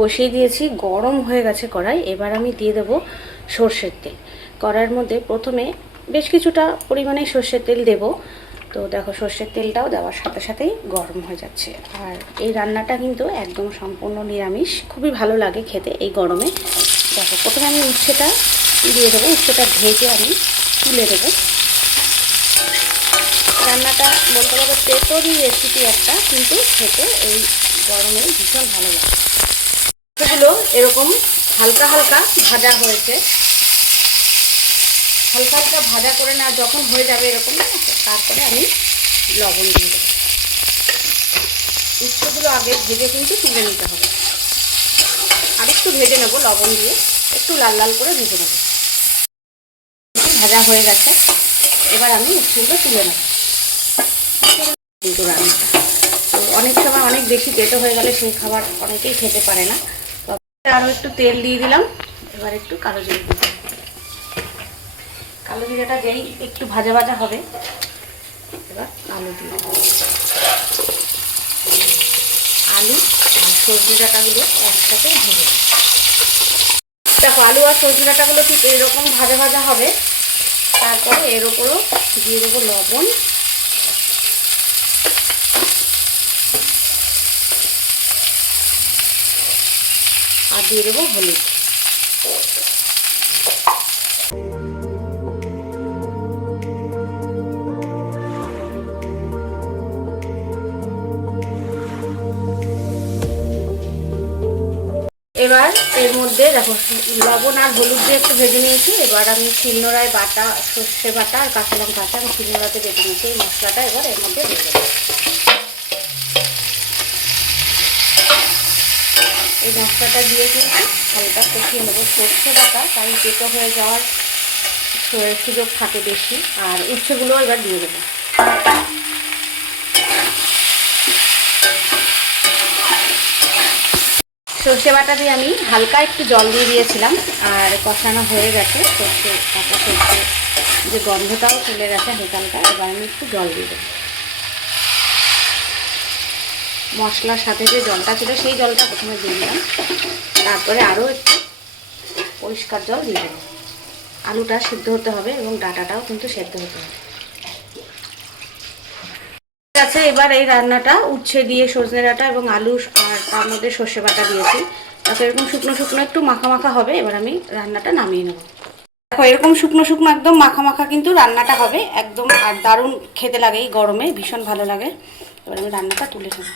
বসিয়ে দিয়েছি, গরম হয়ে গেছে কড়াই। এবার আমি দিয়ে দেবো সর্ষের তেল। কড়াইয়ের মধ্যে প্রথমে বেশ কিছুটা পরিমাণে সর্ষের তেল দেব। তো দেখো সর্ষের তেলটাও দেওয়ার সাথে সাথেই গরম হয়ে যাচ্ছে। আর এই রান্নাটা কিন্তু একদম সম্পূর্ণ নিরামিষ, খুবই ভালো লাগে খেতে এই গরমে। দেখো প্রথমে আমি উচ্ছেটা দিয়ে দেবো, উচ্ছেটা ভেজে আমি তুলে দেবো। রান্নাটা বলতে পারো তেতোরই রেসিপি একটা, কিন্তু খেতে এই গরমে ভীষণ ভালো লাগে। এগুলো এরকম হালকা হালকা ভাজা হয়েছে, হালকা হালকা ভাজা করে না যখন হয়ে যাবে এরকম, তারপরে আমি লবণ দিয়ে দেবো। উচ্ছেগুলো আগে ভেজে কিন্তু তুলে নিতে হবে। আর একটু ভেজে নেবো লবণ দিয়ে, একটু লাল লাল করে ভেজে নেবো। ভাজা হয়ে গেছে, এবার আমি উচ্ছেগুলো তুলে নেবো। কিন্তু রান্নাটা তো অনেক সময় অনেক বেশি তেতো হয়ে গেলে সেই খাবার অনেকেই খেতে পারে না। আরও একটু তেল দিয়ে দিলাম। এবার একটু কালো জিরে দিলাম। কালো জিরাটা যেই একটু ভাজা ভাজা হবে, এবার আলু দিয়ে আলু আর সজনে ডাঁটাগুলো একসাথে ভেজে। দেখো আলু আর সজনে ডাঁটাগুলো ঠিক এরকম ভাজা ভাজা হবে। তারপরে এর ওপরও দিয়ে দেবো লবণ, আর দিয়ে দেবো হলুদ। এবার এর মধ্যে দেখো লবণ আর হলুদ দিয়ে একটু ভেজে নিয়েছি। এবার আমি শিলনোড়ায় বাটা সর্ষে বাটা আর কাঁচা লঙ্কা বাটা আমি শিলনোড়াতে বেটে নিয়েছি। এই মশলাটা এবার এর মধ্যে দিয়ে দেবো। এই মশলাটা দিয়ে কিন্তু হালকা কষিয়ে নেবো। সর্ষে বাটা তাই তেতো হয়ে যাওয়ার সুযোগ থাকে বেশি। আর উচ্ছেগুলো এবার দিয়ে দেবো। সর্ষে বাটা দিয়ে আমি হালকা একটু জল দিয়ে দিয়েছিলাম, আর কষানো হয়ে গেছে। সর্ষে বাটা সর্ষে যে গন্ধটাও চলে গেছে হালকা। এবার আমি একটু জল দিয়ে দেবো। মশলার সাথে যে জলটা ছিল সেই জলটা প্রথমে দিয়ে দিলাম, তারপরে আরও একটু পরিষ্কার জল দিয়ে দেবো। আলুটা সিদ্ধ হতে হবে এবং ডাঁটাটাও কিন্তু সেদ্ধ হতে হবে। ঠিক আছে, এবার এই রান্নাটা উচ্ছে দিয়ে সজনে ডাঁটা এবং আলু আর তার মধ্যে সর্ষে বাটা দিয়েছি। তারপর এরকম শুকনো শুকনো একটু মাখা মাখা হবে। এবার আমি রান্নাটা নামিয়ে নেব। দেখো এরকম শুকনো শুকনো একদম মাখা মাখা কিন্তু রান্নাটা হবে একদম। আর দারুণ খেতে লাগে এই গরমে, ভীষণ ভালো লাগে। এবার আমি রান্নাটা তুলে নেব।